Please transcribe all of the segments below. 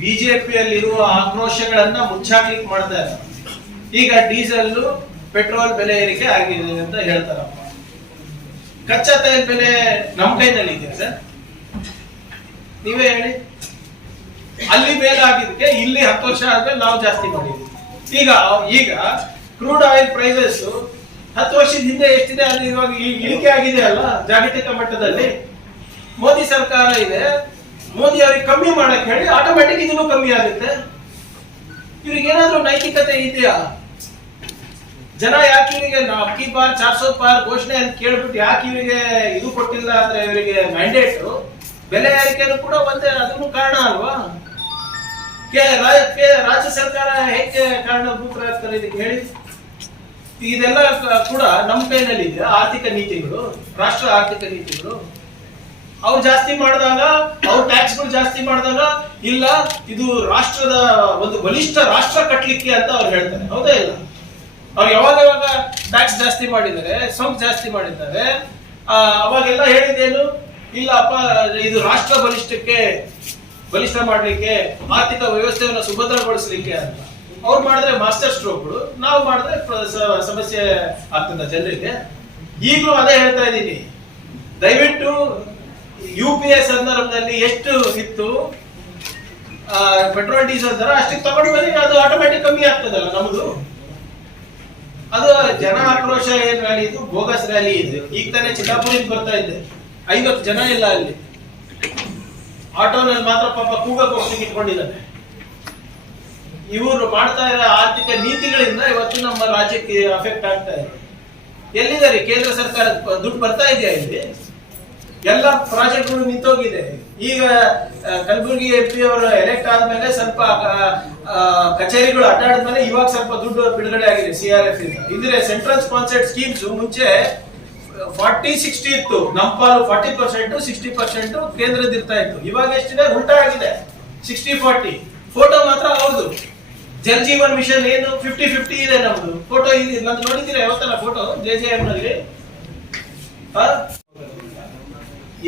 ಬಿಜೆಪಿಯಲ್ಲಿರುವ ಆಕ್ರೋಶಗಳನ್ನ ಮುಚ್ಚಾಕ್ಲಿಕ್ಕೆ ಮಾಡ್ತಾ ಇದ್ದಾರೆ. ಈಗ ಡೀಸೆಲ್ ಪೆಟ್ರೋಲ್ ಬೆಲೆ ಏರಿಕೆ ಆಗಿದೆ ಅಂತ ಹೇಳ್ತಾರಪ್ಪ. ಕಚ್ಚಾ ತೈಲ ಬೆಲೆ ನಮ್ಮ ಕೈನಲ್ಲಿ ಇದೆ ಸರ್, ನೀವೇ ಹೇಳಿ. ಅಲ್ಲಿ ಬೇಗ ಆಗಿದ್ದಕ್ಕೆ ಇಲ್ಲಿ 10 ವರ್ಷ ಆದ್ಮೇಲೆ ನಾವು ಜಾಸ್ತಿ ಮಾಡಿದ್ವಿ. ಈಗ ಕ್ರೂಡ್ ಆಯಿಲ್ ಪ್ರೈಸಸ್ 10 ವರ್ಷದ ಹಿಂದೆ ಎಷ್ಟಿದೆ ಅದು ಇವಾಗ ಇಳಿಕೆ ಆಗಿದೆ ಅಲ್ಲ ಜಾಗತಿಕ ಮಟ್ಟದಲ್ಲಿ. ಮೋದಿ ಸರ್ಕಾರ ಇದೆ, ಮೋದಿ ಅವ್ರಿಗೆ ಕಮ್ಮಿ ಮಾಡಕ್ ಹೇಳಿ ಆಟೋಮ್ಯಾಟಿಕ್ ಇದನ್ನು ಕಮ್ಮಿ ಆಗುತ್ತೆ. ಇವ್ರಿಗೆ ಏನಾದ್ರೂ ನೈತಿಕತೆ ಇದೆಯಾ? ಜನ ಯಾಕೆ ಇವರಿಗೆ ಅಕ್ಕಿ ಪಾರ್ 400 ಪಾರ್ ಘೋಷಣೆ ಅಂತ ಕೇಳ್ಬಿಟ್ಟು ಯಾಕೆ ಇವರಿಗೆ ಇದು ಕೊಟ್ಟಿಲ್ಲ ಅಂದ್ರೆ ಇವರಿಗೆ ಮ್ಯಾಂಡೇಟ್ ಬೆಲೆ ಏರಿಕೆನೂ ಕೂಡ ಒಂದೇ, ಅದನ್ನು ಕಾರಣ ಅಲ್ವಾ? ರಾಜ್ಯ ಸರ್ಕಾರ ಹೇಗೆ ಕಾರಣಭೂತರಾಗ್ತಾರೆ ಇದಕ್ಕೆ ಹೇಳಿ? ಇದೆಲ್ಲ ಕೂಡ ನಮ್ಮ ಕೈನಲ್ಲಿ ಇದೆ. ಆರ್ಥಿಕ ನೀತಿಗಳು, ರಾಷ್ಟ್ರ ಆರ್ಥಿಕ ನೀತಿಗಳು. ಅವ್ರು ಜಾಸ್ತಿ ಮಾಡಿದಾಗ, ಅವ್ರ ಟ್ಯಾಕ್ಸ್ಗಳು ಜಾಸ್ತಿ ಮಾಡಿದಾಗ, ಇಲ್ಲ ಇದು ರಾಷ್ಟ್ರದ ಒಂದು ಬಲಿಷ್ಠ ರಾಷ್ಟ್ರ ಕಟ್ಟಲಿಕ್ಕೆ ಅಂತ ಅವ್ರು ಹೇಳ್ತಾರೆ. ಹೌದಾ ಇಲ್ಲ? ಅವ್ರು ಯಾವಾಗ ಟ್ಯಾಕ್ಸ್ ಜಾಸ್ತಿ ಮಾಡಿದ್ದಾರೆ, ಸೊಂಕು ಜಾಸ್ತಿ ಮಾಡಿದ್ದಾರೆ, ಅವಾಗೆಲ್ಲ ಹೇಳಿದ್ದೇನು? ಇಲ್ಲಪ್ಪ ಇದು ರಾಷ್ಟ್ರ ಬಲಿಷ್ಠ ಮಾಡ್ಲಿಕ್ಕೆ, ಆರ್ಥಿಕ ವ್ಯವಸ್ಥೆಯನ್ನು ಸುಭದ್ರಗೊಳಿಸಲಿಕ್ಕೆ ಅಂತ. ಅವ್ರು ಮಾಡಿದ್ರೆ ಮಾಸ್ಟರ್ ಸ್ಟ್ರೋಕ್ಗಳು, ನಾವು ಮಾಡಿದ್ರೆ ಸಮಸ್ಯೆ ಆಗ್ತದ ಜನರಿಗೆ. ಈಗಲೂ ಅದೇ ಹೇಳ್ತಾ ಇದ್ದೀನಿ, ದಯವಿಟ್ಟು UPA ಸಂದರ್ಭದಲ್ಲಿ ಎಷ್ಟು ಇತ್ತು ಪೆಟ್ರೋಲ್ ಡೀಸೆಲ್ ದರ ಅಷ್ಟಕ್ಕೆ ತಗೊಂಡು ಬನ್ನಿ, ಅದು ಆಟೋಮ್ಯಾಟಿಕ್ ಕಮ್ಮಿ ಆಗ್ತದಲ್ಲ ನಮ್ದು. ಅದು ಜನ ಆಕ್ರೋಶ ಏನ್ ರ್ಯಾಲಿ ಇದು, ಬೋಗಸ್ ರ್ಯಾಲಿ ಇದೆ. ಈಗ ತಾನೇ ಚಿತ್ತಾಪುರಿಂದ ಬರ್ತಾ ಇದ್ದೆ, 50 ಜನ ಇಲ್ಲ ಅಲ್ಲಿ. ಆಟೋನಲ್ಲಿ ಮಾತ್ರ ಪಾಪ ಕೂಗಕ್ಕೆ ಹೋಗ್ಲಿಕ್ಕೆ ಇಟ್ಕೊಂಡಿದ್ದಾನೆ. ಇವರು ಮಾಡ್ತಾ ಇರೋ ಆರ್ಥಿಕ ನೀತಿಗಳಿಂದ ಇವತ್ತು ನಮ್ಮ ರಾಜ್ಯಕ್ಕೆ ಅಫೆಕ್ಟ್ ಆಗ್ತಾ ಇದೆ. ಎಲ್ಲಿದ್ದಾರೆ ಕೇಂದ್ರ ಸರ್ಕಾರ? ದುಡ್ಡು ಬರ್ತಾ ಇದೆಯಾ ಇಲ್ಲಿ? ಎಲ್ಲ ಪ್ರಾಜೆಕ್ಟ್ಗಳು ನಿಂತೋಗಿದೆ. ಈಗ ಕಲಬುರಗಿ MP ಅವರು ಎಲೆಕ್ಟ್ ಆದ್ಮೇಲೆ ಸ್ವಲ್ಪ ಕಚೇರಿಗಳು ಅಡ್ಡಾಡಿದ್ಮೇಲೆ ಇವಾಗ ಸ್ವಲ್ಪ ದುಡ್ಡು ಬಿಡುಗಡೆ ಆಗಿದೆ CRF ಇಂದ. ಇದ್ರೆ ಸೆಂಟ್ರಲ್ ಸ್ಪಾನ್ಸರ್ಡ್ ಸ್ಕೀಮ್ಸ್ ಮುಂಚೆ 40-60 ಇತ್ತು, ನಮ್ಮ ಪಾಲು 40%, 60% ಕೇಂದ್ರದ ಇರ್ತಾ ಇತ್ತು. ಇವಾಗ ಎಷ್ಟಿದೆ? ಉಲ್ಟಾ ಆಗಿದೆ, 60-40. ಫೋಟೋ ಮಾತ್ರ ಹೌದು. ಜಲ್ ಜೀವನ್ ಮಿಷನ್ ಏನು 50-50 ಇದೆ ನಮ್ದು. ಫೋಟೋ ನಂದು ನೋಡಿದ್ದೀರಾ ಯಾವತ್ತಲ್ಲ ಫೋಟೋ JJM ನಲ್ಲಿ?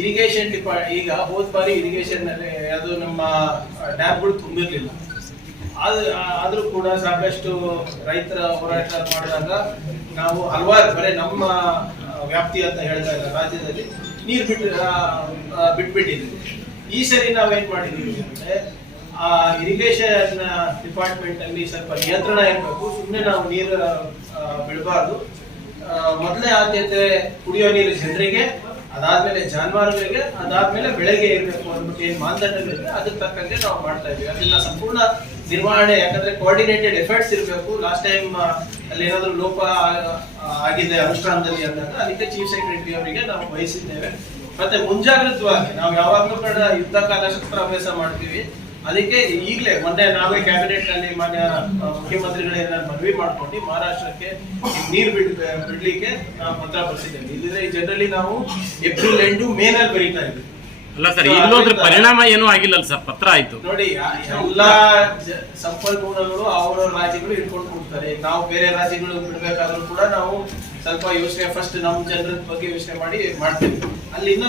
ಇರಿಗೇಷನ್ ಈಗ ಹೋದ್ ಬಾರಿ ಇರಿಗೇಷನ್ ನಲ್ಲಿ ಅದು ನಮ್ಮ ಡ್ಯಾಮ್ಗಳು ತುಂಬಿರ್ಲಿಲ್ಲ. ಆದ್ರೂ ಕೂಡ ಸಾಕಷ್ಟು ರೈತರ ಹೋರಾಟ ಮಾಡಿದಾಗ ನಾವು ಹಲವಾರು, ಬರೀ ನಮ್ಮ ವ್ಯಾಪ್ತಿ ಅಂತ ಹೇಳ್ತಾ ಇಲ್ಲ, ರಾಜ್ಯದಲ್ಲಿ ನೀರು ಬಿಟ್ಬಿಟ್ಟಿದ್ವಿ. ಈ ಸರಿ ನಾವೇನ್ ಮಾಡಿದೀವಿ ಅಂದ್ರೆ ಇರಿಗೇಷನ್ ಡಿಪಾರ್ಟ್ಮೆಂಟ್ ಅಲ್ಲಿ ಸ್ವಲ್ಪ ನಿಯಂತ್ರಣ ಇರಬೇಕು. ಸುಮ್ಮನೆ ನಾವು ನೀರು ಬಿಡಬಾರ್ದು. ಮೊದಲೇ ಆದ್ಯತೆ ಕುಡಿಯೋ ನೀರು ಜನರಿಗೆ, ಅದಾದ್ಮೇಲೆ ಜಾನುವಾರುಗಳಿಗೆ, ಅದಾದ್ಮೇಲೆ ಬೆಳೆಗೆ ಇರಬೇಕು ಅಂದ್ಬಿಟ್ಟು ಏನ್ ಮಾನದಂಡಗಳಿದೆ ಅದಕ್ಕೆ ತಕ್ಕಂತೆ ನಾವು ಮಾಡ್ತಾ ಇದ್ವಿ. ಅದನ್ನ ಸಂಪೂರ್ಣ ನಿರ್ವಹಣೆ, ಯಾಕಂದ್ರೆ ಕೋಆರ್ಡಿನೇಟೆಡ್ ಎಫರ್ಟ್ಸ್ ಇರಬೇಕು. ಲಾಸ್ಟ್ ಟೈಮ್ ಅಲ್ಲಿ ಏನಾದ್ರು ಲೋಪ ಆಗಿದೆ ಅನುಷ್ಠಾನದಲ್ಲಿ ಅಂದಾಗ ಅದಕ್ಕೆ ಚೀಫ್ ಸೆಕ್ರೆಟರಿ ಅವರಿಗೆ ನಾವು ವಹಿಸಿದ್ದೇವೆ. ಮತ್ತೆ ಮುಂಜಾಗ್ರತವಾಗಿ ನಾವು ಯಾವಾಗಲೂ ಕೂಡ ಯುದ್ಧ ಕಾಲ ಶಸ್ತ್ರಾಭ್ಯಾಸ ಮಾಡ್ತೀವಿ. ಅದಕ್ಕೆ ಈಗಲೇ ಮೊನ್ನೆ ನಾವೇ ಕ್ಯಾಬಿನೆಟ್ ನಲ್ಲಿ ಮಾನ್ಯ ಮುಖ್ಯಮಂತ್ರಿಗಳನ್ನ ಮನವಿ ಮಾಡ್ಕೊಂಡು ಮಹಾರಾಷ್ಟ್ರಕ್ಕೆ ನೀರು ಬಿಡ್ಲಿಕ್ಕೆ ನಾವು ಪತ್ರ ಬರೆಸಿದ್ದೇವೆ. ಇಲ್ಲಿದ್ರೆ ಜನರಲಿ ನಾವು ಏಪ್ರಿಲ್ ಎಂಡ್ ಮೇ ನಲ್ಲಿ ಬರೀತಾ ಇದ್ವಿ. ಅಲ್ಲ ಸರ್, ಈಗಲೂ ಅದ್ರ ಪರಿಣಾಮ ಏನೂ ಆಗಿಲ್ಲ ಸರ್, ಪತ್ರ ಆಯ್ತು. ನೋಡಿ, ಎಲ್ಲಾ ಸಂಪನ್ಮೂಲಗಳು ಅವ್ರವ್ರ ರಾಜ್ಯಗಳು ಇಟ್ಕೊಂಡು ಕೊಡ್ತಾರೆ. ನಾವು ಬೇರೆ ರಾಜ್ಯಗಳು ಬಿಡ್ಬೇಕಾದ್ರೂ ಕೂಡ ನಾವು ಸ್ವಲ್ಪ ಯೋಚನೆ, ಫಸ್ಟ್ ನಮ್ಮ ಜನರ ಬಗ್ಗೆ ಯೋಚನೆ ಮಾಡಿ ಮಾಡ್ತೀವಿ. ಅಲ್ಲಿನ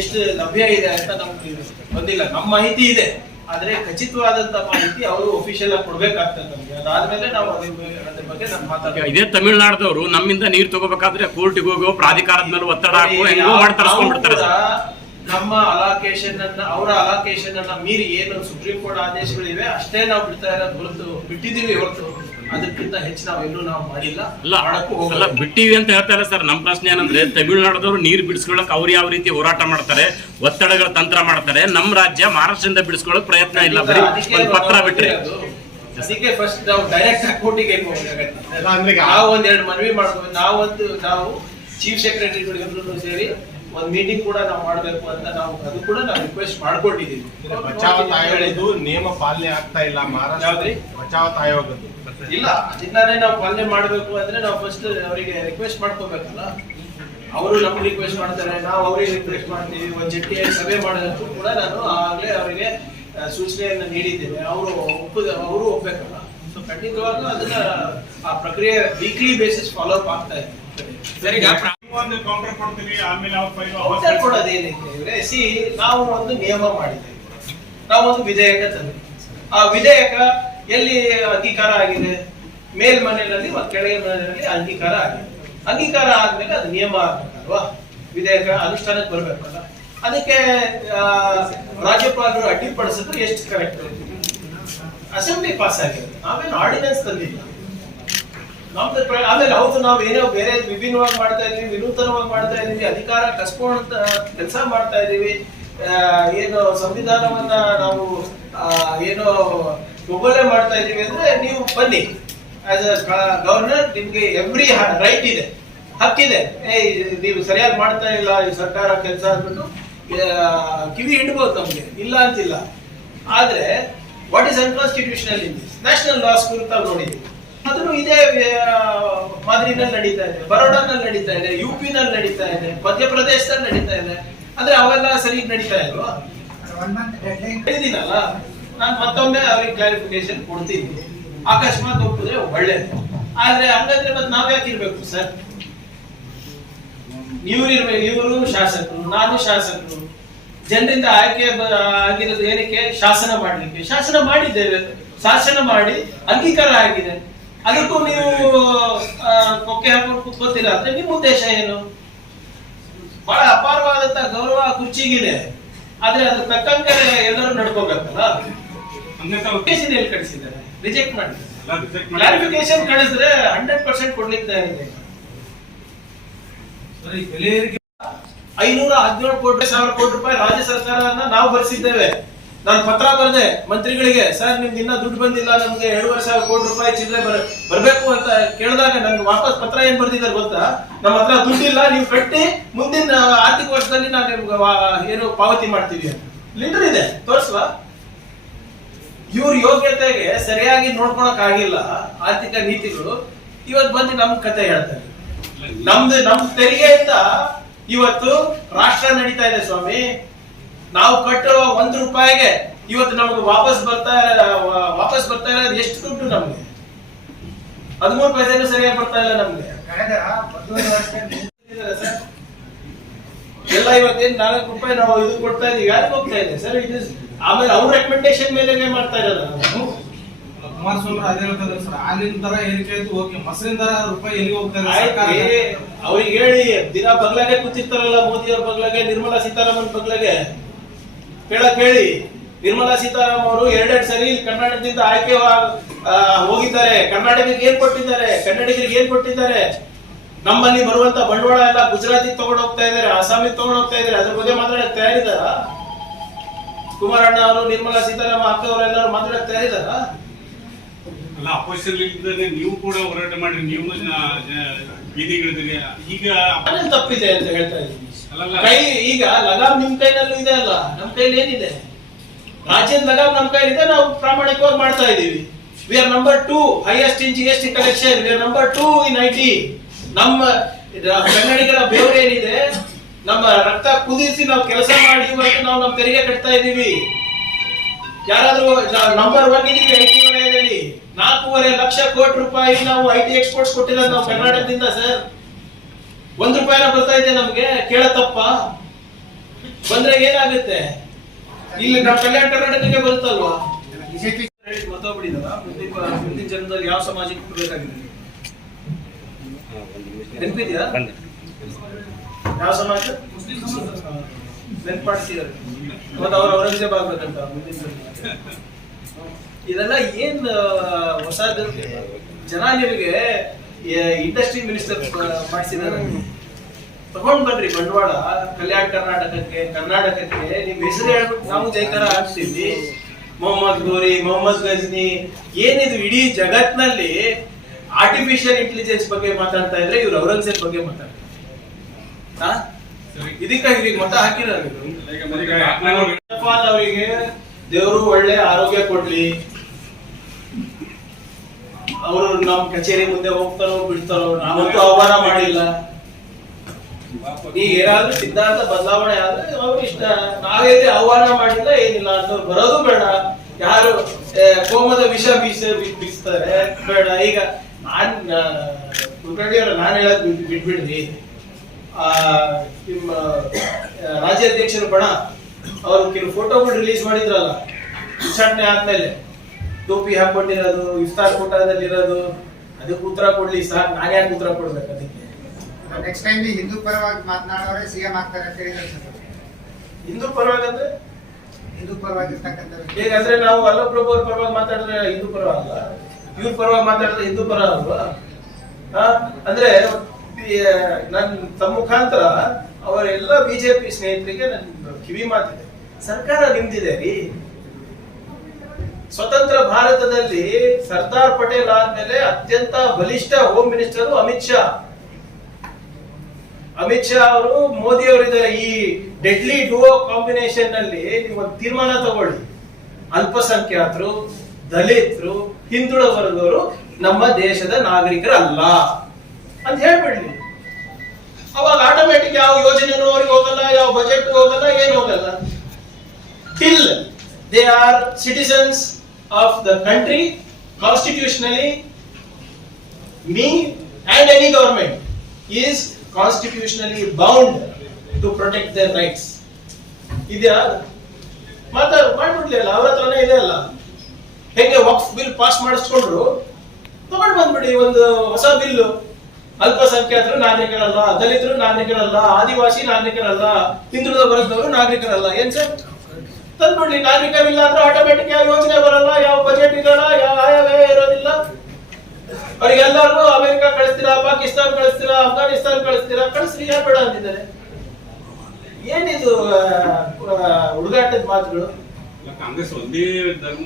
ಎಷ್ಟು ಲಭ್ಯ ಇದೆ ಅಂತ ನಮ್ಗೆ ಬಂದಿಲ್ಲ. ನಮ್ಮ ಮಾಹಿತಿ ಇದೆ, ಆದ್ರೆ ಖಚಿತವಾದಂತ ಮಾಹಿತಿ ಅವರು ಒಫಿಷಿಯಲ್ ಆಗಿ ಕೊಡ್ಬೇಕಾಗ್ತದೆ ನಮ್ಗೆ. ಅದಾದ್ಮೇಲೆ ನಾವು ಅದ್ರ ಬಗ್ಗೆ ನಾನು ಮಾತಾಡ್ತೀವಿ. ಇದೇ ತಮಿಳುನಾಡದವರು ನಮ್ಮಿಂದ ನೀರು ತಗೋಬೇಕಾದ್ರೆ ಕೋರ್ಟಿಗೆ ಹೋಗೋ, ಪ್ರಾಧಿಕಾರದ ಮೇಲೆ ಒತ್ತಡ ಹಾಕೋ, ಹೆಂಗೋ ಮಾಡಿ ತರಿಸ್ಕೊಂಡ್ಬಿಡ್ತಾರೆ. ನಮ್ಮ ಅಲಾಕೇಶನ್ ಅನ್ನ, ಅವರ ಅಲಾಕೇಶನ್ ಅನ್ನ ಮೀರಿ ಏನು ಸುಪ್ರೀಂ ಕೋರ್ಟ್ ಆದೇಶಗಳಿವೆ ಅಷ್ಟೇ ನಾವು ಬಿಡ್ತಾ ಇರೋದು ಹೊರತು, ಬಿಟ್ಟಿದೀವಿ ಹೊರತು ಅದಕ್ಕಿಂತ ಹೆಚ್ಚು ನಾವೆಲ್ಲೂ ನಾವು ಮಾಡಿಲ್ಲ. ಅಲ್ಲ, ಬಿಟ್ಟಿವಿ ಅಂತ ಹೇಳ್ತಾ ಇಲ್ಲ ಸರ್. ನಮ್ಮ ಪ್ರಶ್ನೆ ಏನಂದ್ರೆ, ತಮಿಳುನಾಡದವರು ನೀರು ಬಿಡಿಸ್ಕೊಳಕ್ ಅವ್ರು ಯಾವ ರೀತಿ ಹೋರಾಟ ಮಾಡ್ತಾರೆ, ಒತ್ತಡಗಳ ತಂತ್ರ ಮಾಡ್ತಾರೆ. ನಮ್ಮ ರಾಜ್ಯ ಮಹಾರಾಷ್ಟ್ರದಿಂದ ಬಿಡಿಸ್ಕೊಳ್ಳೋಕ್ ಪ್ರಯತ್ನ ಇಲ್ಲ, ಬರೀ ಒಂದು ಪತ್ರ ಬಿಟ್ರೆ. ಅದಕ್ಕೆ ಫಸ್ಟ್ ನಾವು ಡೈರೆಕ್ಟ್ ಆಗಿ ಕೋರ್ಟಿಗೆ ನಾವು ಒಂದೆರಡು ಮನವಿ ಮಾಡ್ತೀವಿ. ನಾವು ಚೀಫ್ ಸೆಕ್ರೆಟರಿಗಳಿಗೆಲ್ಲರೂ ಸೇರಿ ಒಂದು ಮೀಟಿಂಗ್ ಕೂಡ ನಾವು ಮಾಡಬೇಕು ಅಂತ ನಾವು ಅದು ಕೂಡ ನಾವು ರಿಕ್ವೆಸ್ಟ್ ಮಾಡ್ಕೊಂಡಿದ್ದೀವಿ. ಬಚಾವತ್ ಆಯೋಗದ್ದು ನಿಯಮ ಪಾಲನೆ ಆಗ್ತಾ ಇಲ್ಲ ಮಹಾರಾಷ್ಟ್ರ. ಬಚಾವತ್ ಆಯೋಗದ್ದು ಇಲ್ಲ, ಅದನ್ನೇ ನಾವು ಪಾಲನೆ ಮಾಡಬೇಕು ಅಂದ್ರೆ ನಾವು ಫಸ್ಟ್ ಅವರಿಗೆ ರಿಕ್ವೆಸ್ಟ್ ಮಾಡ್ಕೋಬೇಕಲ್ಲ. ಅವರು ನಮ್ಗೆ ರಿಕ್ವೆಸ್ಟ್ ಮಾಡ್ತಾರೆ, ನಾವು ಅವರಿಗೆ ರಿಕ್ವೆಸ್ಟ್ ಮಾಡ್ತೀವಿ. ಒಂದು ಜಂಟಿಯಾಗಿ ಸಭೆ ಮಾಡೋದಕ್ಕೂ ಕೂಡ ನಾನು ಆಗಲೇ ಅವರಿಗೆ ಸೂಚನೆಯನ್ನು ನೀಡಿದ್ದೇನೆ. ಅವರು ಒಪ್ಬೇಕಲ್ಲ. ಸೊ ಖಂಡಿತವಾಗ್ಲೂ ಅದನ್ನ ಆ ಪ್ರಕ್ರಿಯೆ ವೀಕ್ಲಿ ಬೇಸಿಸ್ ಫಾಲೋ ಅಪ್ ಆಗ್ತಾ ಇದೆ. ಕೊಡೋದೇನಿದೆ, ನಾವು ಒಂದು ನಿಯಮ ಮಾಡಿದ್ದೇವೆ, ನಾವು ಒಂದು ವಿಧೇಯಕ ತಂದಿದ್ದೀವಿ. ಆ ವಿಧೇಯಕ ಎಲ್ಲಿ ಅಂಗೀಕಾರ ಆಗಿದೆ? ಮೇಲ್ಮನೆಯಲ್ಲಿ ಮತ್ತು ಕೆಳಗಿನ ಮನೆಯಲ್ಲಿ ಅಂಗೀಕಾರ ಆಗಿದೆ. ಅಂಗೀಕಾರ ಆದ್ಮೇಲೆ ಅದು ನಿಯಮ ಆಗ್ಬೇಕಲ್ವಾ? ವಿಧೇಯಕ ಅನುಷ್ಠಾನಕ್ಕೆ ಬರ್ಬೇಕಲ್ಲ. ಅದಕ್ಕೆ ರಾಜ್ಯಪಾಲರು ಅಡ್ಡಿಪಡಿಸಿದ್ರು ಎಷ್ಟು ಕರೆಕ್ಟ್? ಅಸೆಂಬ್ಲಿ ಪಾಸ್ ಆಗಿದೆ, ಆಮೇಲೆ ಆರ್ಡಿನೆನ್ಸ್ ತಂದಿಲ್ಲ. ಆಮೇಲೆ ಹೌದು, ನಾವು ಏನೋ ಬೇರೆ ವಿಭಿನ್ನವಾಗಿ ಮಾಡ್ತಾ ಇದೀವಿ, ವಿನೂತನವಾಗಿ ಮಾಡ್ತಾ ಇದೀವಿ, ಅಧಿಕಾರ ಕಸ್ಕೊಂಡ ಕೆಲಸ ಮಾಡ್ತಾ ಇದೀವಿ, ಏನು ಸಂವಿಧಾನವನ್ನ ನಾವು ಏನೋ ಒಬ್ಬರೇ ಮಾಡ್ತಾ ಇದೀವಿ ಅಂದ್ರೆ ನೀವು ಬನ್ನಿ. ಆಸ್ ಅ ಗವರ್ನರ್ ನಿಮ್ಗೆ ಎವ್ರಿ ರೈಟ್ ಇದೆ, ಹಕ್ಕಿದೆ. ನೀವು ಸರಿಯಾಗಿ ಮಾಡ್ತಾ ಇಲ್ಲ ಈ ಸರ್ಕಾರ ಕೆಲಸ ಅಂದ್ಬಿಟ್ಟು ಕಿವಿ ಹಿಂಡ್ಬೋದು ನಮ್ಗೆ, ಇಲ್ಲ ಅಂತಿಲ್ಲ. ಆದ್ರೆ what is unconstitutional in this? National loss ಕುರಿತು ನೋಡಿದ್ವಿ, ಅದನ್ನು ಇದೇ ಮಾದರಿನಲ್ಲಿ ನಡೀತಾ ಇದೆ. ಬರೋಡಾನಲ್ಲಿ ನಡೀತಾ ಇದೆ, UP ನಲ್ಲಿ ನಡೀತಾ ಇದೆ, ಮಧ್ಯಪ್ರದೇಶದಲ್ಲಿ ನಡೀತಾ ಇದೆ. ಅಂದ್ರೆ ಅವೆಲ್ಲ ಸರಿ ನಡೀತಾ ಇಲ್ವಾ? ಹೇಳಿದೀನಲ್ಲ, ನಾನು ಮತ್ತೊಮ್ಮೆ ಅವ್ರಿಗೆ ಕ್ಲಾರಿಫಿಕೇಶನ್ ಕೊಡ್ತೀನಿ. ಅಕಸ್ಮಾತ್ ಒಪ್ಪಿದ್ರೆ ಒಳ್ಳೇದು. ಆದ್ರೆ ಹಂಗಂದ್ರೆ ಮತ್ತೆ ನಾವ್ ಯಾಕೆ ಇರ್ಬೇಕು ಸರ್? ಇವರು ಶಾಸಕರು, ನಾನು ಶಾಸಕರು, ಜನರಿಂದ ಆಯ್ಕೆ ಆಗಿರೋದು ಏನಕ್ಕೆ? ಶಾಸನ ಮಾಡ್ಲಿಕ್ಕೆ. ಶಾಸನ ಮಾಡಿದ್ದೇವೆ, ಶಾಸನ ಮಾಡಿ ಅಂಗೀಕಾರ ಆಗಿದೆ. ಅದಕ್ಕೂ ನೀವು ಕೊಕ್ಕೆ ಹಾಕೊಂಡು ಕೂತ್ಕೋತೀರ ಅಂದ್ರೆ ನಿಮ್ಮ ಉದ್ದೇಶ ಏನು? ಬಹಳ ಅಪಾರವಾದಂತ ಗೌರವ ಕುರ್ಚಿಗಿದೆ, ಆದ್ರೆ ಅದ್ರ ತಕ್ಕಂಗೆ ಎಲ್ಲರೂ ನಡ್ಕೋಬೇಕಲ್ಲ. ಎಲ್ಲಿ ಕಳಿಸಿದ್ದಾರೆ? ರಿಜೆಕ್ಟ್ ಮಾಡಿದ್ದಾರೆ. ಕ್ಲಾರಿಫಿಕೇಶನ್ ಕಳಿಸಿದ್ರೆ 100% ಕೊಡ್ಲಿಕ್ಕೆ ಇದೆ. 517 ಕೋಟಿ ರೂಪಾಯಿ ರಾಜ್ಯ ಸರ್ಕಾರವನ್ನ ನಾವು ಭರಿಸಿದ್ದೇವೆ. ನಾನು ಪತ್ರ ಬರೆದೆ ಮಂತ್ರಿಗಳಿಗೆ, ಸರ್ ನಿಮ್ದು ಇನ್ನ ದುಡ್ಡು ಬಂದಿಲ್ಲ, ನಮ್ಗೆ 7,500 ಕೋಟಿ ರೂಪಾಯಿ ಚಿಲ್ಲರೆ ಬರ್ಬೇಕು ಅಂತ ಕೇಳಿದಾಗ ನನ್ಗೆ ವಾಪಸ್ ಪತ್ರ ಏನ್ ಬರ್ದಿದ್ದಾರೆ ಗೊತ್ತಾ? ನಮ್ಮ ಹತ್ರ ದುಡ್ಡಿಲ್ಲ, ನೀವು ಕಟ್ಟಿ ಮುಂದಿನ ಆರ್ಥಿಕ ವರ್ಷದಲ್ಲಿ ನಾನು ನಿಮ್ಗೆ ಏನು ಪಾವತಿ ಮಾಡ್ತೀವಿ ಅಂತ ಲೆಟರ್ ಇದೆ, ತೋರಿಸುವ. ಇವ್ರ ಯೋಗ್ಯತೆಗೆ ಸರಿಯಾಗಿ ನೋಡ್ಕೊಳಕ್ ಆಗಿಲ್ಲ ಆರ್ಥಿಕ ನೀತಿಗಳು. ಇವತ್ತು ಬಂದು ನಮ್ ಕತೆ ಹೇಳ್ತಾರೆ. ನಮ್ ತೆರಿಗೆಯಿಂದ ಇವತ್ತು ರಾಷ್ಟ್ರ ನಡೀತಾ ಇದೆ ಸ್ವಾಮಿ. ನಾವು ಕಟ್ಟುವ 1 ರೂಪಾಯಿಗೆ ಇವತ್ತು ನಮ್ಗೆ ವಾಪಸ್ ಬರ್ತಾ ಇರೋದು ಎಷ್ಟು ದುಡ್ಡು? ನಮ್ಗೆ 13 ಪೈಸೆನೂ ಸರಿಯಾಗಿ ಬರ್ತಾ ಇಲ್ಲ ನಮ್ಗೆ. ಎಲ್ಲ ಇವತ್ತೇನು 4 ರೂಪಾಯಿ ನಾವು ಇದು ಕೊಡ್ತಾ ಇದೀವಿ, ಯಾರಿಗೆ ಹೋಗ್ತಾ ಇದೆ ಸರ್? ಇದು ಆಮೇಲೆ ಅವ್ರ ರೆಕಮೆಂಡೇಶನ್ ಮೇಲೆ ಮಾಡ್ತಾ ಇರೋದು. ಕುಮಾರಸ್ವಾಮಿ ಅದೇ ಹೇಳ್ತಾರೆ ಸರ್, ಹಾಲಿನ ದರ ಏರಿಕೆ ಆಯ್ತು, ಓಕೆ, ಮೊಸರಿನ ದರ ರೂಪಾಯಿ ಎಲ್ಲಿಗೆ ಹೋಗ್ತಾರೆ? ಅವ್ರಿಗೆ ಹೇಳಿ, ದಿನ ಬಗ್ಲಾಗೆ ಕೂತಿರ್ತಾರಲ್ಲ ಮೋದಿ ಅವ್ರ ಬಗ್ಲಾಗೆ, ನಿರ್ಮಲಾ ಸೀತಾರಾಮನ್ ಬಗ್ಲಾಗೆ ಹೇಳಿ. ನಿರ್ಮಲಾ ಸೀತಾರಾಮನ್ ಅವರು 2 ಸರಿ ಕರ್ನಾಟಕದಿಂದ ಆಯ್ಕೆ ಹೋಗಿದ್ದಾರೆ. ಕರ್ನಾಟಕಕ್ಕೆ ಏನ್ ಕೊಟ್ಟಿದ್ದಾರೆ? ಕನ್ನಡಿಗರಿಗೆ ಏನ್ ಕೊಟ್ಟಿದ್ದಾರೆ? ನಮ್ಮಲ್ಲಿ ಬರುವಂತ ಬಂಡವಾಳ ಎಲ್ಲ ಗುಜರಾತಿಗೆ ತಗೊಂಡು ಹೋಗ್ತಾ ಇದಾರೆ, ಅಸ್ಸಾಮಿಗೆ ತಗೊಂಡು ಹೋಗ್ತಾ ಇದಾರೆ. ಅದ್ರ ಬಗ್ಗೆ ಮಾತಾಡಕ್ ತಯಾರಿದಾರ? ಕುಮಾರಣ್ಣ ಅವರು, ನಿರ್ಮಲಾ ಸೀತಾರಾಮನ್ ಅಕ್ಕ ಅವರೆಲ್ಲರೂ ಮಾತಾಡಕ್ ತಯಾರಿದಾರ? ಅಲ್ಲ, ಅಪೋಸಿಷನ್ ಇಲ್ಲದೆ ನೀವು ಕೂಡ ಹೋರಾಟ ಮಾಡಿ, ನೀವು ಬೀದಿಗಿಳಿದ್ರಿ. ಈಗ ತಪ್ಪಿದೆ ಅಂತ ಹೇಳ್ತಾ ಇದ್ದೀನಿ. ಈಗ ಲಗಾಮ್ ನಿಮ್ ಕೈನಲ್ಲೂ ಇದೆ ಅಲ್ಲ, ನಮ್ ಕೈಲಿ ಏನಿದೆ? ರಾಜ್ಯದ ಲಗಾಮ್ ನಮ್ ಕೈಲಿದೆ, ನಾವು ಪ್ರಾಮಾಣಿಕವಾಗಿ ಮಾಡ್ತಾ ಇದೀವಿ. We are number 2 highest in GST collection. We are number 2 in IT. ನಮ್ಮ ಕನ್ನಡಿಗರ ಬೆವರು ಏನಿದೆ, ನಮ್ಮ ರಕ್ತ ಕುದಿಸಿ ನಾವು ಕೆಲಸ ಮಾಡಿ ಇವತ್ತು ನಾವು ನಮ್ಮ ತೆರಿಗೆ ಕಟ್ತಾ ಇದೀವಿ. ಯಾರಾದ್ರೂ ನಂಬರ್ 1 ಇದೀವಿ IT ವಲಯದಲ್ಲಿ. 4.5 ಲಕ್ಷ ಕೋಟಿ ರೂಪಾಯಿ ನಾವು IT ಎಕ್ಸ್ಪೋರ್ಟ್ಸ್ ಕೊಟ್ಟಿರೋದು ನಾವು ಕರ್ನಾಟಕದಿಂದ ಸರ್. 1 ರೂಪಾಯಿನ ಬರ್ತಾ ಇದೆ ನಮ್ಗೆ. ಕೇಳ ತಪ್ಪ ಬಂದ್ರೆ ಏನಾಗುತ್ತೆ? ಇಲ್ಲಿ ನಮ್ಮ ಕಲ್ಯಾಣ ಕರ್ನಾಟಕಕ್ಕೆ ಬರುತ್ತಲ್ವಾ? ಮತ್ತೊಬ್ಬಡಿದಲ್ಲ, ಮುಂದಿನ ಜನದಲ್ಲಿ ಯಾವ ಸಮಾಜಕ್ಕೆ ಕೊಡ್ಬೇಕಾಗಿದೆ? ನೆನಪಿದ್ಯಾ? ಯಾವ ಸಮಾಜ? ನೆನ್ಪಾಡ್ತಿದ್ದಾರೆ. ಮತ್ತೆ ಅವ್ರ ಔರಂಗಜೇಬ್ ಆಗ್ಬೇಕಂತ ಮುಂದಿನ. ಇದೆಲ್ಲ ಏನ್ ಹೊಸದು? ಜನ ನಿಮಗೆ ಇಂಡಸ್ಟ್ರಿ ಮಿನಿಸ್ಟರ್ ಮಾಡಿಸಿದಾರೆ. ತಗೊಂಡ್ ಬನ್ರಿ ಬಂಡವಾಳ ಕಲ್ಯಾಣ ಕರ್ನಾಟಕಕ್ಕೆ ನಿಮ್ ಹೆಸರು ಹೇಳ್ಬಿಟ್ಟು ನಾವು ಜೈಕಾರ ಹಾಕ್ತೀವಿ. ಮೊಹಮ್ಮದ್ ಗೋರಿ, ಮೊಹಮ್ಮದ್ ಗಜ್ನಿ, ಏನಿದು ಇಡೀ ಜಗತ್ನಲ್ಲಿ ಆರ್ಟಿಫಿಷಿಯಲ್ ಇಂಟೆಲಿಜೆನ್ಸ್ ಬಗ್ಗೆ ಮಾತಾಡ್ತಾ ಇದ್ರೆ ಇವ್ರು ಔರಂಗಜೇಬ್ ಬಗ್ಗೆ ಮಾತಾಡ್ತಾರೆ. ಇದಕ್ಕಾಗಿ ಈಗ ಮತ ಹಾಕಿರೋ ಅವರಿಗೆ ದೇವರು ಒಳ್ಳೆ ಆರೋಗ್ಯ ಕೊಡ್ಲಿ. ಅವರು ನಮ್ ಕಚೇರಿ ಮುಂದೆ ಹೋಗ್ತಾರೋ ಬಿಡ್ತಾರೋ, ನಾವಂತೂ ಆಹ್ವಾನ ಮಾಡಿಲ್ಲ. ಈಗ ಏನಾದ್ರೂ ಸಿದ್ಧಾಂತ ಬದಲಾವಣೆ ಆದ್ರೆ ಅವ್ರು ಇಷ್ಟ. ನಾವೇದೇ ಆಹ್ವಾನ ಮಾಡಿಲ್ಲ, ಏನಿಲ್ಲ ಅಂತ ಬರೋದು ಬೇಡ. ಯಾರು ಕೋಮದ ವಿಷ ಬೀಸ್ತಾರೆ ಬೇಡ. ಈಗ ನಾನ್ ಹೇಳದ್ ಬಿಟ್ಬಿಡ್ರಿ. ನಿಮ್ಮ ರಾಜ್ಯಾಧ್ಯಕ್ಷರು ಬಣ ಅವ್ರು ಕೆಲವು ಫೋಟೋಗಳು ರಿಲೀಸ್ ಮಾಡಿದ್ರಲ್ಲ ಉಚ್ಚಾಟನೆ ಆದ್ಮೇಲೆ, ಟೋಪಿ ಹಾಕೊಂಡಿರೋದು, ಇಫ್ತಾರ್ ಕೂಟದಲ್ಲಿ ಇರೋದು, ಅದಕ್ಕೆ ಉತ್ತರ ಕೊಡ್ಲಿ ಸರ್. ನಾನು ಯಾಕೆ ಉತ್ತರ ಕೊಡ್ಬೇಕು ಅದಕ್ಕೆ? ನೆಕ್ಸ್ಟ್ ಟೈಮ್ ಹಿಂದೂ ಪರವಾಗಿ ಮಾತನಾಡೋರೆ ಸಿಎಂ ಆಗ್ತಾರೆ ಅಂತ ಹೇಳಿದ್ದಾರೆ ಸರ್. ಹಿಂದೂ ಪರವಾಗಿ ಅಂದ್ರೆ ಹಿಂದೂ ಪರವಾಗಿರ್ತಕ್ಕಂಥ ಹೇಗಂದ್ರೆ ನಾವು ಅಲ್ಲಪ್ರಭು ಅವ್ರ ಪರವಾಗಿ ಮಾತಾಡಿದ್ರೆ ಹಿಂದೂ ಪರ ಅಲ್ಲ, ಇವ್ರ ಪರವಾಗಿ ಮಾತಾಡಿದ್ರೆ ಹಿಂದೂ ಪರ ಅಲ್ವಾ? ಅಂದ್ರೆ ನನ್ ತಮ್ಮ ಮುಖಾಂತರ ಅವರೆಲ್ಲ ಬಿಜೆಪಿ ಸ್ನೇಹಿತರಿಗೆ ನನ್ನ ಕಿವಿ ಮಾತಿದೆ. ಸರ್ಕಾರ ನಿಮ್ದಿದೆ ರೀ. ಸ್ವತಂತ್ರ ಭಾರತದಲ್ಲಿ ಸರ್ದಾರ್ ಪಟೇಲ್ ಆದ್ಮೇಲೆ ಅತ್ಯಂತ ಬಲಿಷ್ಠ ಹೋಮ್ ಮಿನಿಸ್ಟರ್ ಅಮಿತ್ ಶಾ. ಅಮಿತ್ ಶಾ ಅವರು, ಮೋದಿ ಅವರಿದ್ದಾರೆ. ಈ ಡೆಡ್ಲಿ ಡುವೋ ಕಾಂಬಿನೇಷನ್ ನಲ್ಲಿ ನೀವು ಒಂದು ತೀರ್ಮಾನ ತಗೊಳ್ಳಿ. ಅಲ್ಪಸಂಖ್ಯಾತರು, ದಲಿತರು, ಹಿಂದುಳಿದ ವರ್ಗದವರು ನಮ್ಮ ದೇಶದ ನಾಗರಿಕರಲ್ಲ ಅಂತ ಹೇಳ್ಬಿಡ್ಲಿ. ಅವಾಗ ಆಟೋಮ್ಯಾಟಿಕ್ ಯಾವ ಯೋಜನೆನೂ ಅವ್ರಿಗೆ ಹೋಗಲ್ಲ, ಯಾವ ಬಜೆಟ್ ಹೋಗಲ್ಲ, ಏನು ಹೋಗಲ್ಲ. Till they are citizens of the country, constitutionally me and any government is constitutionally bound to protect their rights. ಇದೆಯಾ? ಮಾಡ್ಬಿಡ್ಲಿ ಅಲ್ಲ, ಅವ್ರ ಹತ್ರನೇ ಇದೆ ಅಲ್ಲ. ಹೇಗೆ ವಕ್ಫ್ ಬಿಲ್ ಪಾಸ್ ಮಾಡಿಸ್ಕೊಂಡ್ರು, ತಗೊಂಡು ಬಂದ್ಬಿಡಿ ಒಂದು ಹೊಸ ಬಿಲ್ಲು. ಅಲ್ಪಸಂಖ್ಯಾತರು ನಾಗರಿಕರಲ್ಲ, ದಲಿತರು ನಾಗರಿಕರಲ್ಲ, ಆದಿವಾಸಿ ನಾಗರಿಕರಲ್ಲ, ಹಿಂದುಳಿದ ವರ್ಗದವರು ನಾಗರಿಕರಲ್ಲ. ಏನ್ ಸರ್? ತಂದ್ಬಿಡ್ಲಿ. ನಾಗರಿಕರಿಲ್ಲ ಅಂದ್ರೆ ಆಟೋಮೆಟಿಕ್ ಯಾವ ಯೋಜನೆ ಬರಲ್ಲ, ಯಾವ ಬಜೆಟ್ ಇರಲ್ಲ, ಯಾವ ಆಯವ್ಯಯ ಇರೋದಿಲ್ಲ. ಅವರಿಗೆಲ್ಲರೂ ಅಮೆರಿಕ ಕಳಿಸ್ತೀರಾ, ಪಾಕಿಸ್ತಾನ ಕಳಿಸ್ತೀರಾ, ಅಫ್ಘಾನಿಸ್ತಾನ ಕಳಿಸ್ತೀರಾ, ಕಳಿಸ್ರಿ, ಯಾರು ಬೇಡ ಅಂತಿದ್ದಾರೆ. ಏನಿದು ಹುಡುಗಾಟದ ಮಾತುಗಳು? ಕಾಂಗ್ರೆಸ್ ಒಂದೇ ಧರ್ಮ